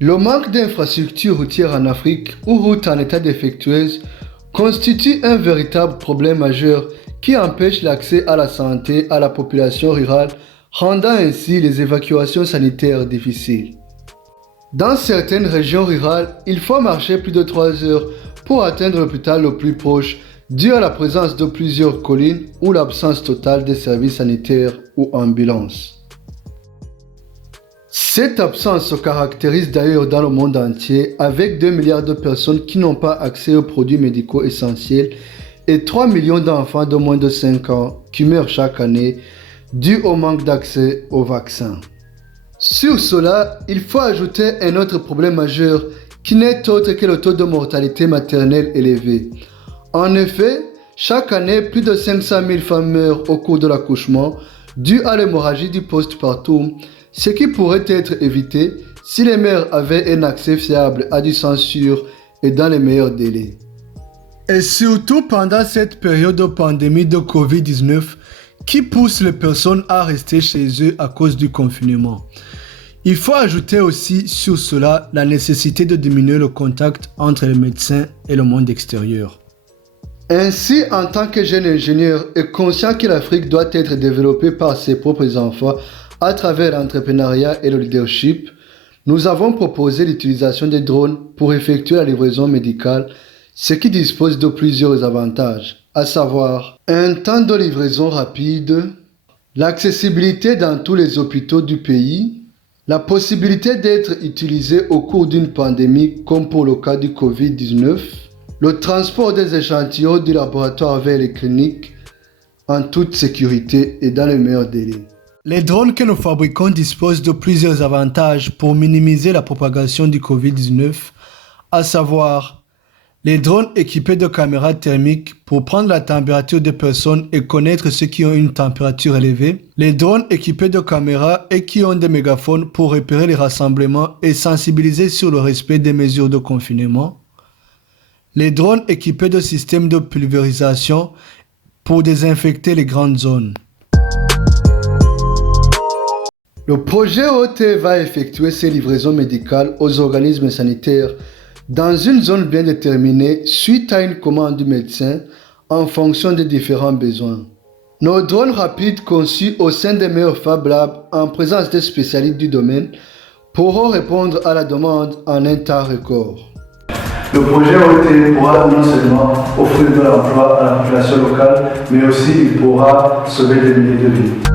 Le manque d'infrastructures routières en Afrique ou routes en état défectueuse constitue un véritable problème majeur qui empêche l'accès à la santé à la population rurale, rendant ainsi les évacuations sanitaires difficiles. Dans certaines régions rurales, il faut marcher plus de 3 heures pour atteindre l'hôpital le plus proche, dû à la présence de plusieurs collines ou l'absence totale de services sanitaires ou ambulances. Cette absence se caractérise d'ailleurs dans le monde entier, avec 2 milliards de personnes qui n'ont pas accès aux produits médicaux essentiels et 3 millions d'enfants de moins de 5 ans qui meurent chaque année dû au manque d'accès aux vaccins. Sur cela, il faut ajouter un autre problème majeur qui n'est autre que le taux de mortalité maternelle élevé. En effet, chaque année, plus de 500 000 femmes meurent au cours de l'accouchement dû à l'hémorragie du postpartum, ce qui pourrait être évité si les mères avaient un accès fiable à du sang sûr et dans les meilleurs délais. Et surtout pendant cette période de pandémie de Covid-19 qui pousse les personnes à rester chez eux à cause du confinement. Il faut ajouter aussi sur cela la nécessité de diminuer le contact entre les médecins et le monde extérieur. Ainsi, en tant que jeune ingénieur et conscient que l'Afrique doit être développée par ses propres enfants à travers l'entrepreneuriat et le leadership, nous avons proposé l'utilisation des drones pour effectuer la livraison médicale, ce qui dispose de plusieurs avantages, à savoir un temps de livraison rapide, l'accessibilité dans tous les hôpitaux du pays, la possibilité d'être utilisé au cours d'une pandémie comme pour le cas du Covid-19, le transport des échantillons du laboratoire vers les cliniques en toute sécurité et dans les meilleurs délais. Les drones que nous fabriquons disposent de plusieurs avantages pour minimiser la propagation du Covid-19, à savoir les drones équipés de caméras thermiques pour prendre la température des personnes et connaître ceux qui ont une température élevée, les drones équipés de caméras et qui ont des mégaphones pour repérer les rassemblements et sensibiliser sur le respect des mesures de confinement, les drones équipés de systèmes de pulvérisation pour désinfecter les grandes zones. Le projet OT va effectuer ses livraisons médicales aux organismes sanitaires dans une zone bien déterminée suite à une commande du médecin en fonction des différents besoins. Nos drones rapides conçus au sein des meilleurs Fab Labs en présence des spécialistes du domaine pourront répondre à la demande en un temps record. Le projet OT pourra non seulement offrir de l'emploi à la population locale, mais aussi il pourra sauver des milliers de vies.